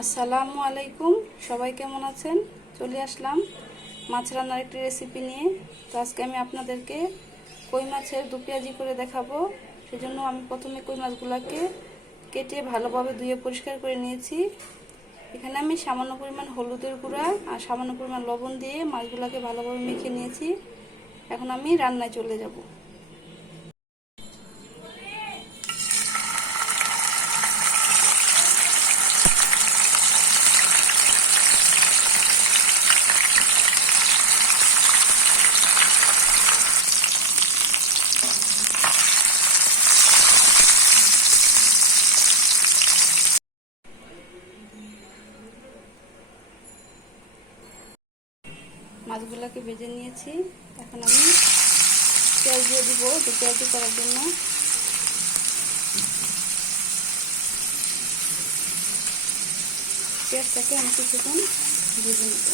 আসসালামু আলাইকুম, সবাই কেমন আছেন? চলে আসলাম মাছ রান্নার একটি রেসিপি নিয়ে। তো আজকে আমি আপনাদেরকে কই মাছের দু পেঁয়াজি করে দেখাবো। সেজন্য আমি প্রথমে কই মাছগুলোকে কেটে ভালোভাবে ধুয়ে পরিষ্কার করে নিয়েছি। এখানে আমি সামান্য পরিমাণ হলুদের গুঁড়া আর সামান্য পরিমাণ লবণ দিয়ে মাছগুলোকে ভালোভাবে মেখে নিয়েছি। এখন আমি রান্নায় চলে যাব। মাছগুলোকে ভেজে নিয়েছি। এখন আমি পেঁয়াজ দিয়ে দিব দু পেঁয়াজি করার জন্য। পেঁয়াজটাকে আমি কিছুক্ষণ ভেজে নেব।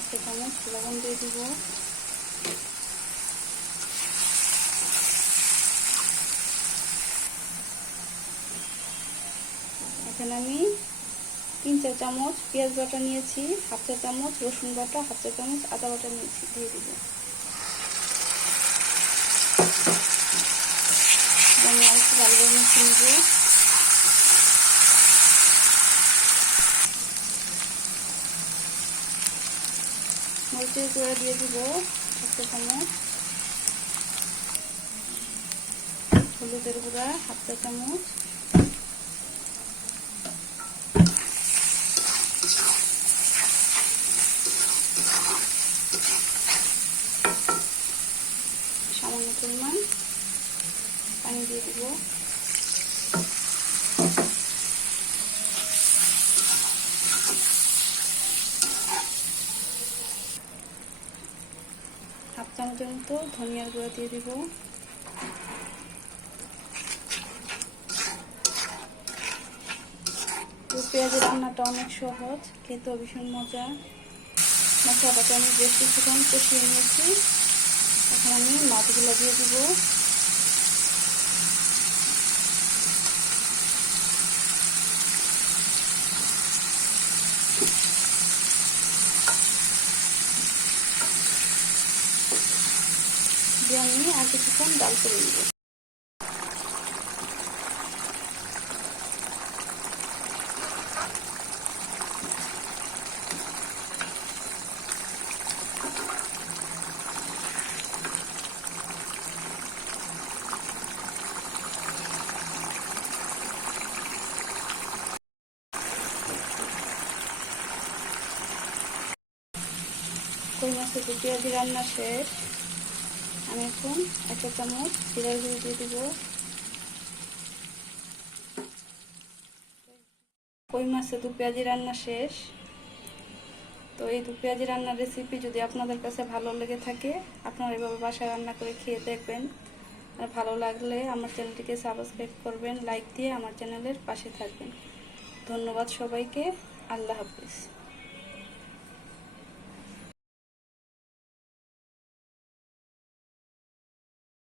একটা চামচ লবণ দিয়ে দিব। এখানে আমি 3-4 চামচ পেঁয়াজ বাটা নিয়েছি, হাফ চা চামচ রসুন বাটা, হাফ চা চামচ আদা বাটা নিয়েছি, দিয়ে দিব। আমি আর একটু ভালোভাবে মিশিয়ে নেব। মরিচের গুঁড়া দিয়ে দিব হাফ চা চামচ, হলুদের গুঁড়া হাফ চা চামচ, সামান্য পরিমাণ পানি দিয়ে দিব। হাফ চামচের মতো ধনিয়ার গুঁড়া দিয়ে দিব। তো পেঁয়াজের রান্নাটা অনেক সহজ, খেতেও ভীষণ মজা। মশলাটাকে আমি বেশ কিছুক্ষণ কষিয়ে নিয়েছি। এখন আমি মাছগুলো দিয়ে দিব। দিয়ে আমি আর কিছুক্ষণ ডাল করে নেব। কই মাছের দু পেঁয়াজি রান্না শেষ। আমি এখন একটা চামচ জিরার গুঁড়ো দিয়ে দিব। কই মাছের দু পেঁয়াজি রান্না শেষ। তো এই দু পেঁয়াজি রান্নার রেসিপি যদি আপনাদের কাছে ভালো লেগে থাকে, আপনারা এভাবে বাসায় রান্না করে খেয়ে দেখবেন। আর ভালো লাগলে আমার চ্যানেলটিকে সাবস্ক্রাইব করবেন, লাইক দিয়ে আমার চ্যানেলের পাশে থাকবেন। ধন্যবাদ সবাইকে। আল্লাহ হাফিজ।